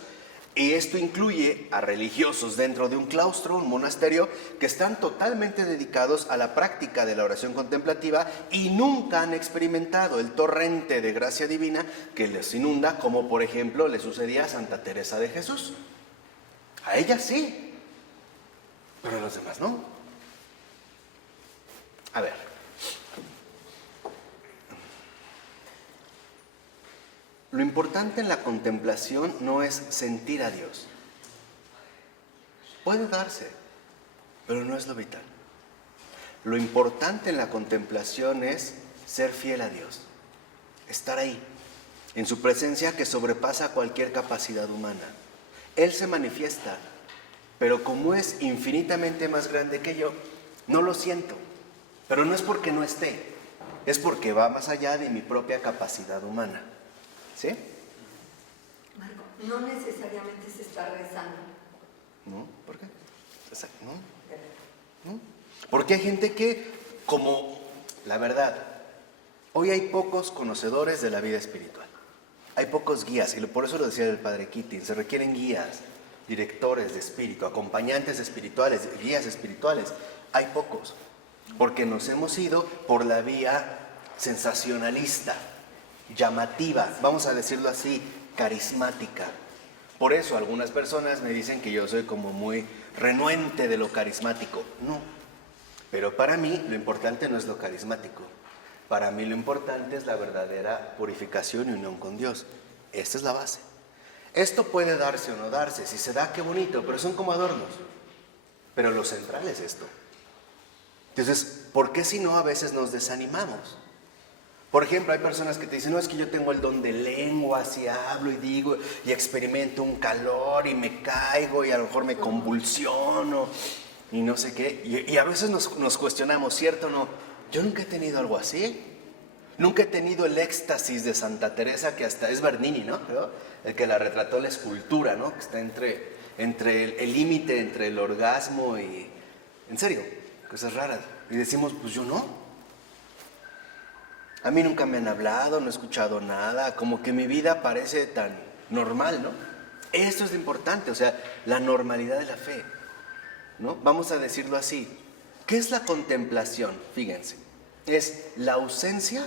y esto incluye a religiosos dentro de un claustro, un monasterio, que están totalmente dedicados a la práctica de la oración contemplativa y nunca han experimentado el torrente de gracia divina que les inunda, como por ejemplo le sucedía a Santa Teresa de Jesús. A ella sí, pero a los demás no. A ver. Lo importante en la contemplación no es sentir a Dios. Puede darse, pero no es lo vital. Lo importante en la contemplación es ser fiel a Dios, estar ahí, en su presencia que sobrepasa cualquier capacidad humana. Él se manifiesta, pero como es infinitamente más grande que yo, no lo siento. Pero no es porque no esté, es porque va más allá de mi propia capacidad humana. ¿Sí? Marco, no necesariamente se está rezando. ¿No? ¿Por qué? ¿No? Porque hay gente que, como la verdad, hoy hay pocos conocedores de la vida espiritual. Hay pocos guías, y por eso lo decía el padre Keating, se requieren guías, directores de espíritu, acompañantes espirituales, guías espirituales. Hay pocos, porque nos hemos ido por la vía sensacionalista, llamativa, vamos a decirlo así, carismática. Por eso algunas personas me dicen que yo soy como muy renuente de lo carismático. No, pero para mí lo importante no es lo carismático. Para mí lo importante es la verdadera purificación y unión con Dios. Esta es la base. Esto puede darse o no darse. Si se da, qué bonito, pero son como adornos. Pero lo central es esto. Entonces, ¿por qué si no a veces nos desanimamos? Por ejemplo, hay personas que te dicen, no, es que yo tengo el don de lengua, así hablo y digo, y experimento un calor y me caigo y a lo mejor me convulsiono y no sé qué. Y a veces nos cuestionamos, ¿cierto o no? Yo nunca he tenido algo así. Nunca he tenido el éxtasis de Santa Teresa, que hasta es Bernini, ¿no? Pero el que la retrató la escultura, ¿no? Que está entre el límite entre el orgasmo y... En serio, cosas raras. Y decimos, pues yo no. A mí nunca me han hablado, no he escuchado nada, como que mi vida parece tan normal, ¿no? Esto es lo importante, o sea, la normalidad de la fe, ¿no? Vamos a decirlo así. ¿Qué es la contemplación? Fíjense, es la ausencia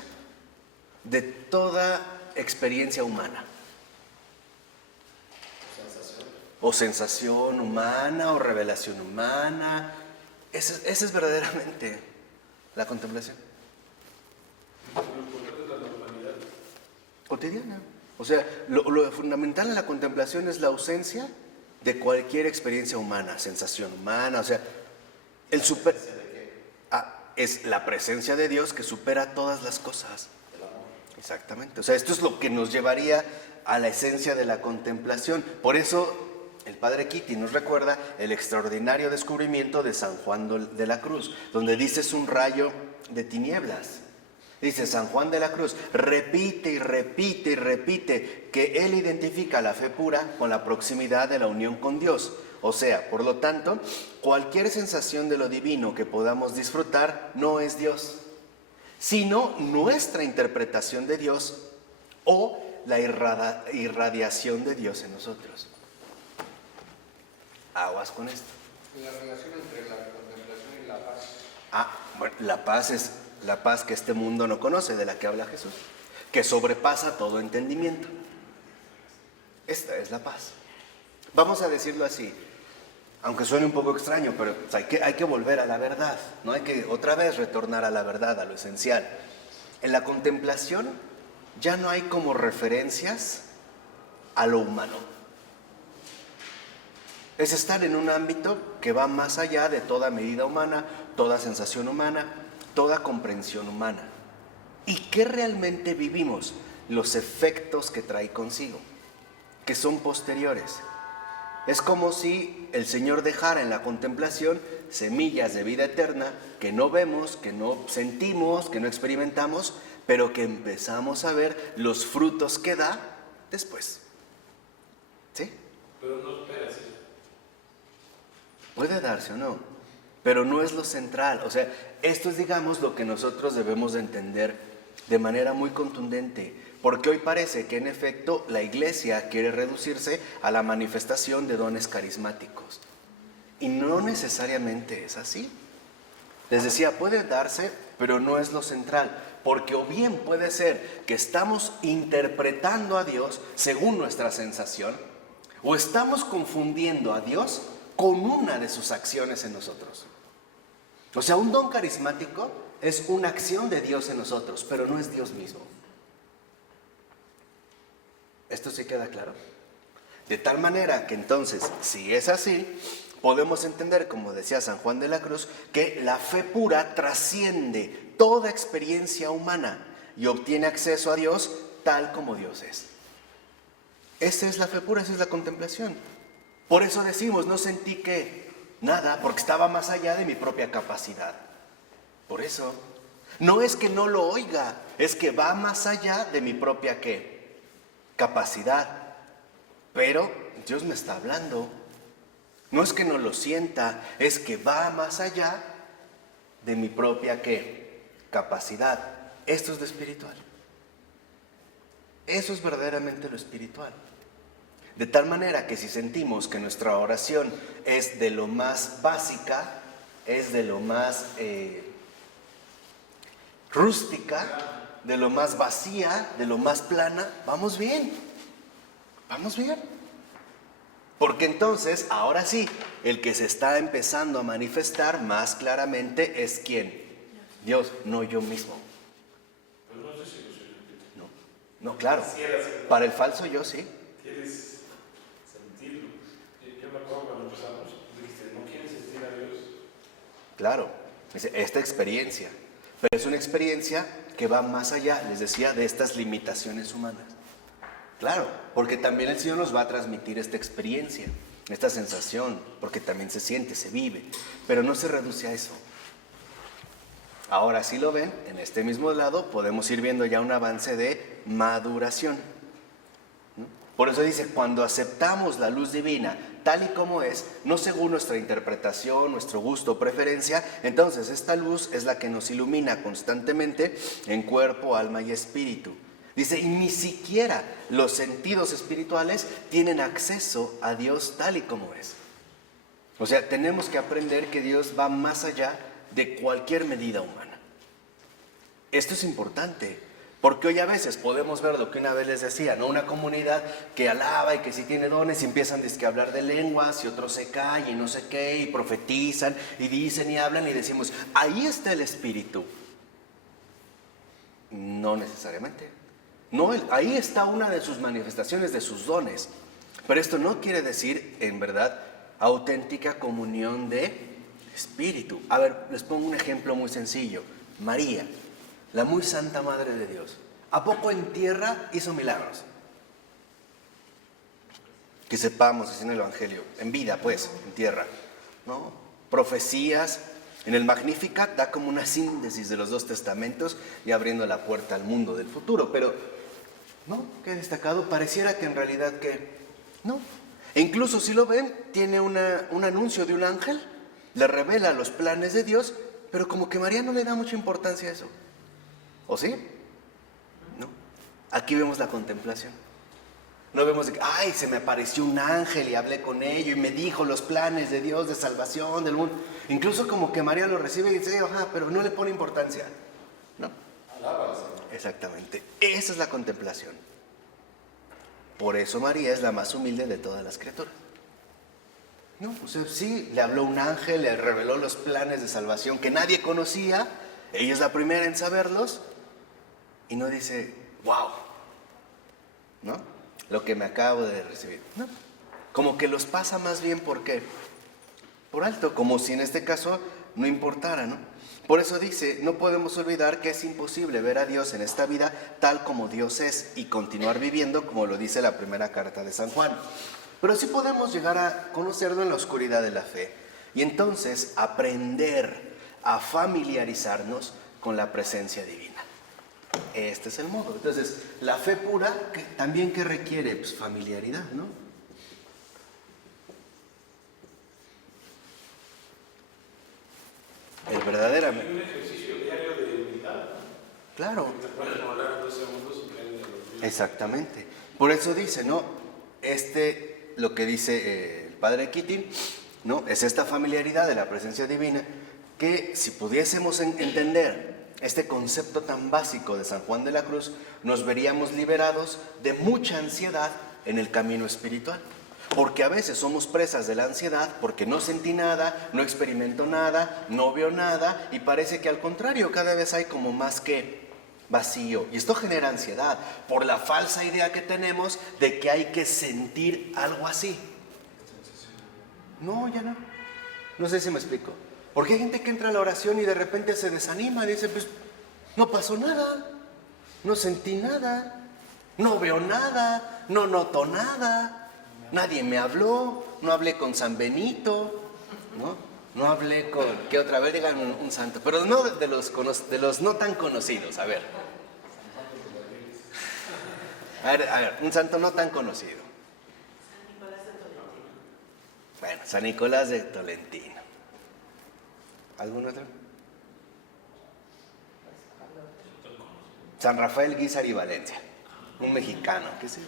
de toda experiencia humana. O sensación humana, o revelación humana. Esa es verdaderamente la contemplación. Cotidiana. O sea, lo fundamental en la contemplación es la ausencia de cualquier experiencia humana, sensación humana, o sea, es la presencia de Dios que supera todas las cosas. El amor. Exactamente. O sea, esto es lo que nos llevaría a la esencia de la contemplación. Por eso el padre Keating nos recuerda el extraordinario descubrimiento de San Juan de la Cruz, donde dice es un rayo de tinieblas. Dice San Juan de la Cruz, repite y repite y repite que él identifica la fe pura con la proximidad de la unión con Dios. O sea, por lo tanto, cualquier sensación de lo divino que podamos disfrutar no es Dios, sino nuestra interpretación de Dios o la irradiación de Dios en nosotros. Aguas con esto. La relación entre la contemplación y la paz. Bueno, la paz es la paz que este mundo no conoce, de la que habla Jesús, que sobrepasa todo entendimiento. Esta es la paz. Vamos a decirlo así, aunque suene un poco extraño, pero hay que volver a la verdad, ¿no? Hay que otra vez retornar a la verdad, a lo esencial. En la contemplación ya no hay como referencias a lo humano. Es estar en un ámbito que va más allá de toda medida humana, toda sensación humana, toda comprensión humana. ¿Y qué realmente vivimos? los efectos que trae consigo, que son posteriores. Es como si el Señor dejara en la contemplación semillas de vida eterna que no vemos, que no sentimos, que no experimentamos, pero que empezamos a ver los frutos que da después. ¿Sí? Pero no esperas eso. Puede darse o no, pero no es lo central. O sea, esto es, digamos, lo que nosotros debemos de entender de manera muy contundente, porque hoy parece que en efecto la iglesia quiere reducirse a la manifestación de dones carismáticos. Y no necesariamente es así. Les decía, puede darse, pero no es lo central, porque o bien puede ser que estamos interpretando a Dios según nuestra sensación, o estamos confundiendo a Dios con una de sus acciones en nosotros. O sea, un don carismático es una acción de Dios en nosotros, pero no es Dios mismo. ¿Esto sí queda claro? De tal manera que entonces, si es así, podemos entender, como decía San Juan de la Cruz, que la fe pura trasciende toda experiencia humana y obtiene acceso a Dios tal como Dios es. Esa es la fe pura, esa es la contemplación. Por eso decimos, no sentí que nada, porque estaba más allá de mi propia capacidad. Por eso, no es que no lo oiga, es que va más allá de mi propia ¿qué? Capacidad. Pero Dios me está hablando. No es que no lo sienta, es que va más allá de mi propia ¿qué? Capacidad. Esto es lo espiritual. Eso es verdaderamente lo espiritual. De tal manera que si sentimos que nuestra oración es de lo más básica, es de lo más rústica, de lo más vacía, de lo más plana, vamos bien, vamos bien. Porque entonces, ahora sí, el que se está empezando a manifestar más claramente es ¿quién? Dios, no yo mismo. Pero no sé si lo soy. No, claro. Quisieras sentir. Para el falso yo sí. ¿Quieres sentirlo? Yo me acuerdo cuando empezamos, dijiste, ¿no quieres sentir a Dios? Claro, dice, esta experiencia. Pero es una experiencia que va más allá, les decía, de estas limitaciones humanas. Claro, porque también el Señor nos va a transmitir esta experiencia, esta sensación, porque también se siente, se vive, pero no se reduce a eso. Ahora sí lo ven, en este mismo lado podemos ir viendo ya un avance de maduración. Por eso dice, cuando aceptamos la luz divina tal y como es, no según nuestra interpretación, nuestro gusto o preferencia, entonces esta luz es la que nos ilumina constantemente en cuerpo, alma y espíritu. Dice, y ni siquiera los sentidos espirituales tienen acceso a Dios tal y como es. O sea, tenemos que aprender que Dios va más allá de cualquier medida humana. Esto es importante, porque hoy a veces podemos ver lo que una vez les decía, ¿no? Una comunidad que alaba y que sí tiene dones y empiezan a hablar de lenguas y otros se callan y no sé qué, y profetizan y dicen y hablan y decimos, ahí está el Espíritu. No necesariamente. No, ahí está una de sus manifestaciones, de sus dones. Pero esto no quiere decir, en verdad, auténtica comunión de espíritu. A ver, les pongo un ejemplo muy sencillo. María, la muy santa Madre de Dios. ¿A poco en tierra hizo milagros? Que sepamos, así en el Evangelio. En vida, pues, en tierra. ¿No? Profecías. En el Magnificat da como una síntesis de los dos testamentos y abriendo la puerta al mundo del futuro. Pero, ¿no? Qué destacado. Pareciera que en realidad que no. E incluso si lo ven, tiene un anuncio de un ángel, le revela los planes de Dios, pero como que María no le da mucha importancia a eso. ¿O sí? No. Aquí vemos la contemplación. No vemos de que, ay, se me apareció un ángel y hablé con ello y me dijo los planes de Dios de salvación del mundo. Incluso como que María lo recibe y dice, ajá, pero no le pone importancia. ¿No? Exactamente. Esa es la contemplación. Por eso María es la más humilde de todas las criaturas. No, o sea, sí, le habló un ángel, le reveló los planes de salvación que nadie conocía. Ella es la primera en saberlos. Y no dice, wow, ¿no? Lo que me acabo de recibir. No. Como que los pasa más bien, ¿por qué? Por alto, como si en este caso no importara, ¿no? Por eso dice, no podemos olvidar que es imposible ver a Dios en esta vida tal como Dios es y continuar viviendo como lo dice la primera carta de San Juan. Pero sí podemos llegar a conocerlo en la oscuridad de la fe y entonces aprender a familiarizarnos con la presencia divina. Este es el modo. Entonces, la fe pura también que requiere pues, familiaridad, ¿no? El verdaderamente. Hay un ejercicio diario de humildad, ¿no? Claro. Te puedes molar en 2 segundos y caer en el olvido. Exactamente. Por eso dice, ¿no? Lo que dice el padre Keating, ¿no? Es esta familiaridad de la presencia divina que si pudiésemos entender este concepto tan básico de San Juan de la Cruz, nos veríamos liberados de mucha ansiedad en el camino espiritual. Porque a veces somos presas de la ansiedad porque no sentí nada, no experimento nada, no veo nada y parece que al contrario, cada vez hay como más que vacío. Y esto genera ansiedad por la falsa idea que tenemos de que hay que sentir algo así. No, ya no. No sé si me explico. Porque hay gente que entra a la oración y de repente se desanima y dice, pues no pasó nada, no sentí nada, no veo nada, no noto nada. Nadie me habló, no hablé con San Benito, ¿no? No hablé con, ¿qué otra vez? Digan un santo, pero no de los no tan conocidos, a ver, un santo no tan conocido. Bueno, San Nicolás de Tolentino. ¿Algún otro? San Rafael Guízar y Valencia, un mexicano, ¿qué sé?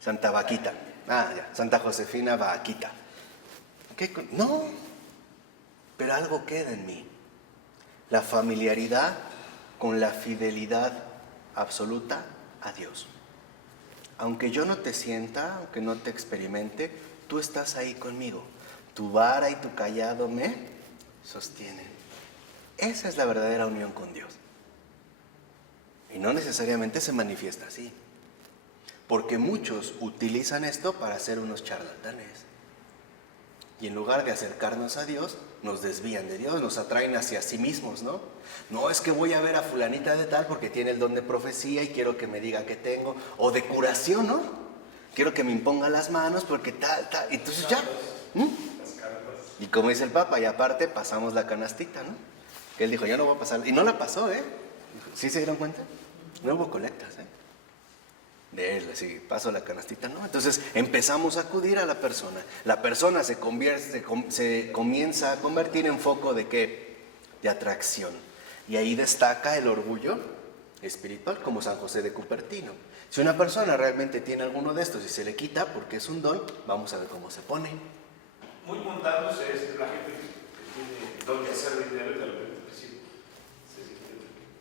Santa Vaquita. Ya. Santa Josefina Vaquita. No, pero algo queda en mí. La familiaridad con la fidelidad absoluta a Dios. Aunque yo no te sienta, aunque no te experimente, tú estás ahí conmigo. Tu vara y tu callado me sostienen. Esa es la verdadera unión con Dios. Y no necesariamente se manifiesta así. Porque muchos utilizan esto para ser unos charlatanes. Y en lugar de acercarnos a Dios, nos desvían de Dios, nos atraen hacia sí mismos, ¿no? No, es que voy a ver a fulanita de tal porque tiene el don de profecía y quiero que me diga que tengo. O de curación, ¿no? Quiero que me imponga las manos porque tal. Entonces ya. Y como dice el Papa, y aparte pasamos la canastita, ¿no? Que él dijo, yo no voy a pasar. Y no la pasó, ¿eh? ¿Sí se dieron cuenta? No hubo colectas, ¿eh? De él, así, paso la canastita, ¿no? Entonces empezamos a acudir a la persona se comienza a convertir en foco de ¿qué? De atracción, y ahí destaca el orgullo espiritual, como San José de Cupertino. Si una persona realmente tiene alguno de estos y se le quita porque es un don, vamos a ver cómo se pone. Muy montándose es la gente que tiene don de hacer dinero y de repente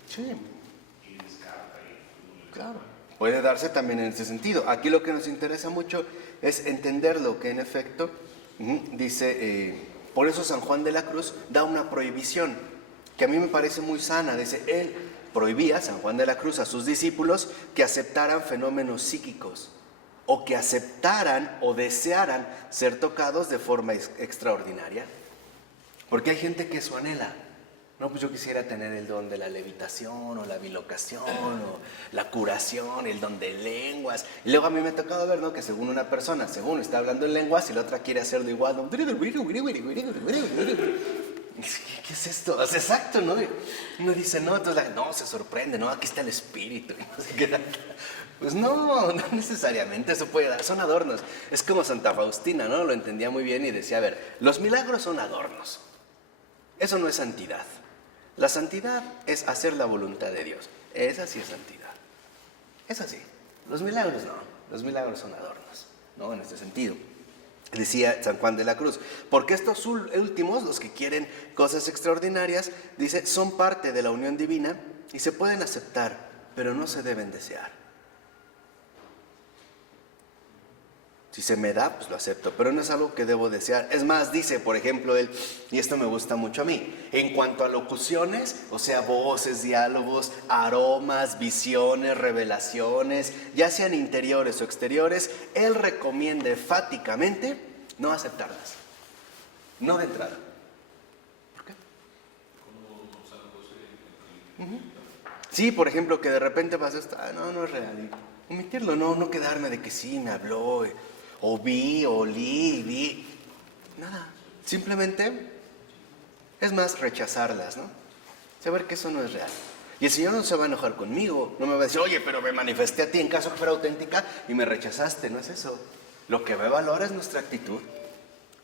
se siente y descarta y claro. Puede darse también en ese sentido. Aquí lo que nos interesa mucho es entender lo que en efecto dice, por eso San Juan de la Cruz da una prohibición, que a mí me parece muy sana. Dice, él prohibía, San Juan de la Cruz, a sus discípulos que aceptaran fenómenos psíquicos, o que aceptaran o desearan ser tocados de forma extraordinaria. Porque hay gente que eso anhela. No, pues yo quisiera tener el don de la levitación, o la bilocación, o la curación, el don de lenguas. Y luego a mí me ha tocado ver, ¿no? Que según una persona, según está hablando en lenguas y la otra quiere hacerlo igual, ¿no? ¿Qué es esto? O sea, exacto, ¿no? Uno dice, no, entonces no, se sorprende, ¿no? Aquí está el espíritu. Y no sé qué. Pues no necesariamente eso puede dar, son adornos. Es como Santa Faustina, ¿no? Lo entendía muy bien y decía, a ver, los milagros son adornos. Eso no es santidad. La santidad es hacer la voluntad de Dios. Esa sí es santidad. Es así. Los milagros no. Los milagros son adornos, ¿no? En este sentido. Decía San Juan de la Cruz, porque estos últimos, los que quieren cosas extraordinarias, dice, son parte de la unión divina y se pueden aceptar, pero no se deben desear. Si se me da, pues lo acepto, pero no es algo que debo desear. Es más, dice, por ejemplo, él, y esto me gusta mucho a mí, en cuanto a locuciones, o sea, voces, diálogos, aromas, visiones, revelaciones, ya sean interiores o exteriores, él recomienda enfáticamente no aceptarlas, no de entrada. Sí, por ejemplo, que de repente vas a estar, no es real. Y omitirlo, no quedarme de que sí, me habló, o vi, o olí, vi. Nada, simplemente es más rechazarlas, ¿no? Saber que eso no es real. Y el Señor no se va a enojar conmigo, no me va a decir, oye, pero me manifesté a ti en caso que fuera auténtica y me rechazaste, no es eso. Lo que ve valor es nuestra actitud.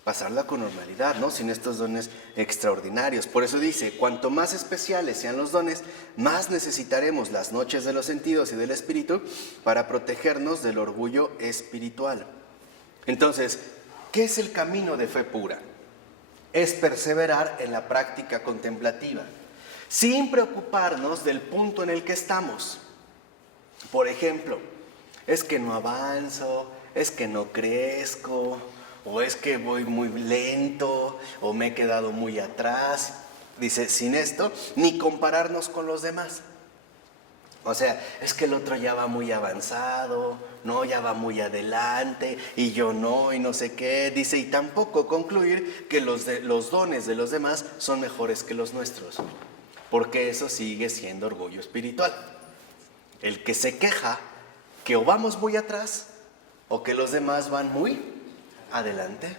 Pasarla con normalidad, ¿no? Sin estos dones extraordinarios. Por eso dice, cuanto más especiales sean los dones, más necesitaremos las noches de los sentidos y del espíritu para protegernos del orgullo espiritual. Entonces, ¿qué es el camino de fe pura? Es perseverar en la práctica contemplativa, sin preocuparnos del punto en el que estamos. Por ejemplo, es que no avanzo, es que no crezco, o es que voy muy lento, o me he quedado muy atrás. Dice, sin esto, ni compararnos con los demás. O sea, es que el otro ya va muy avanzado, no, ya va muy adelante, y yo no, y no sé qué. Dice, y tampoco concluir que los dones de los demás son mejores que los nuestros, porque eso sigue siendo orgullo espiritual. El que se queja que o vamos muy atrás, o que los demás van muy adelante,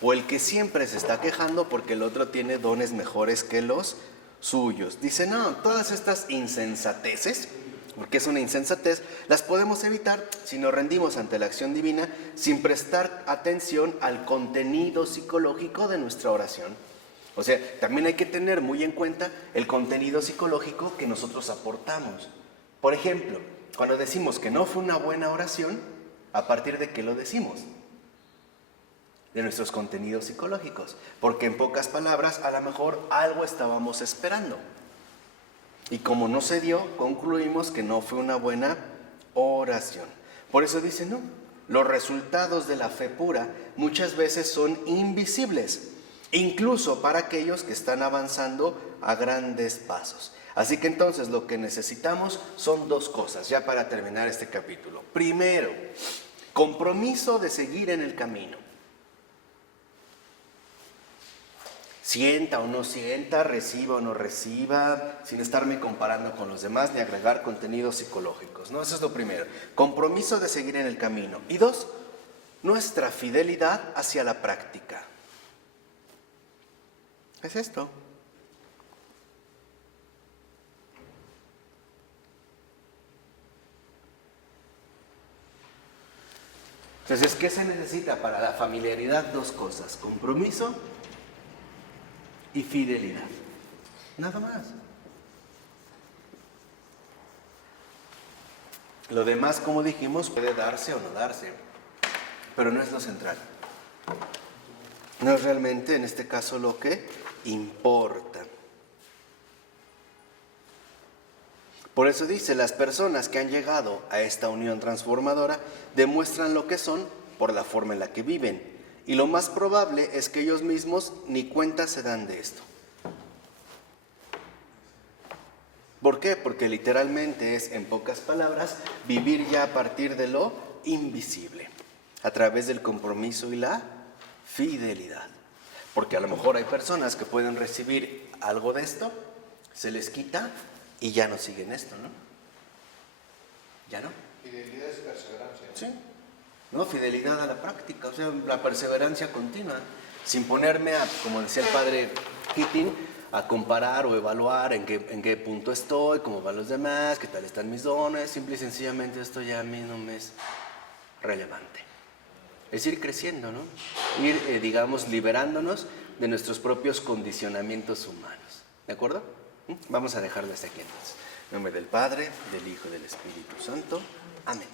o el que siempre se está quejando porque el otro tiene dones mejores que los suyos. Dice, no, todas estas insensateces, porque es una insensatez, las podemos evitar si nos rendimos ante la acción divina sin prestar atención al contenido psicológico de nuestra oración. O sea, también hay que tener muy en cuenta el contenido psicológico que nosotros aportamos. Por ejemplo, cuando decimos que no fue una buena oración, ¿a partir de qué lo decimos? De nuestros contenidos psicológicos, porque en pocas palabras a lo mejor algo estábamos esperando y como no se dio, concluimos que no fue una buena oración. Por eso dice, no, los resultados de la fe pura muchas veces son invisibles, incluso para aquellos que están avanzando a grandes pasos. Así que entonces lo que necesitamos son dos cosas, ya para terminar este capítulo. Primero, compromiso de seguir en el camino. Sienta o no sienta, reciba o no reciba, sin estarme comparando con los demás ni agregar contenidos psicológicos, ¿no? Eso es lo primero. Compromiso de seguir en el camino. Y dos, nuestra fidelidad hacia la práctica. Es esto. Entonces, ¿qué se necesita para la familiaridad? Dos cosas, compromiso y fidelidad. Nada más. Lo demás, como dijimos, puede darse o no darse, pero no es lo central. No es realmente, en este caso, lo que importa. Por eso dice, las personas que han llegado a esta unión transformadora demuestran lo que son por la forma en la que viven. Y lo más probable es que ellos mismos ni cuenta se dan de esto. ¿Por qué? Porque literalmente es, en pocas palabras, vivir ya a partir de lo invisible, a través del compromiso y la fidelidad. Porque a lo mejor hay personas que pueden recibir algo de esto, se les quita y ya no siguen esto, ¿no? ¿Ya no? Fidelidad es perseverancia. Sí. No, fidelidad a la práctica, o sea, la perseverancia continua, sin ponerme a, como decía el padre Keating, a comparar o evaluar en qué punto estoy, cómo van los demás, qué tal están mis dones. Simple y sencillamente esto ya a mí no me es relevante. Es ir creciendo, ¿no? Ir, digamos, liberándonos de nuestros propios condicionamientos humanos. ¿De acuerdo? Vamos a dejarlo hasta aquí entonces. En nombre del Padre, del Hijo y del Espíritu Santo. Amén.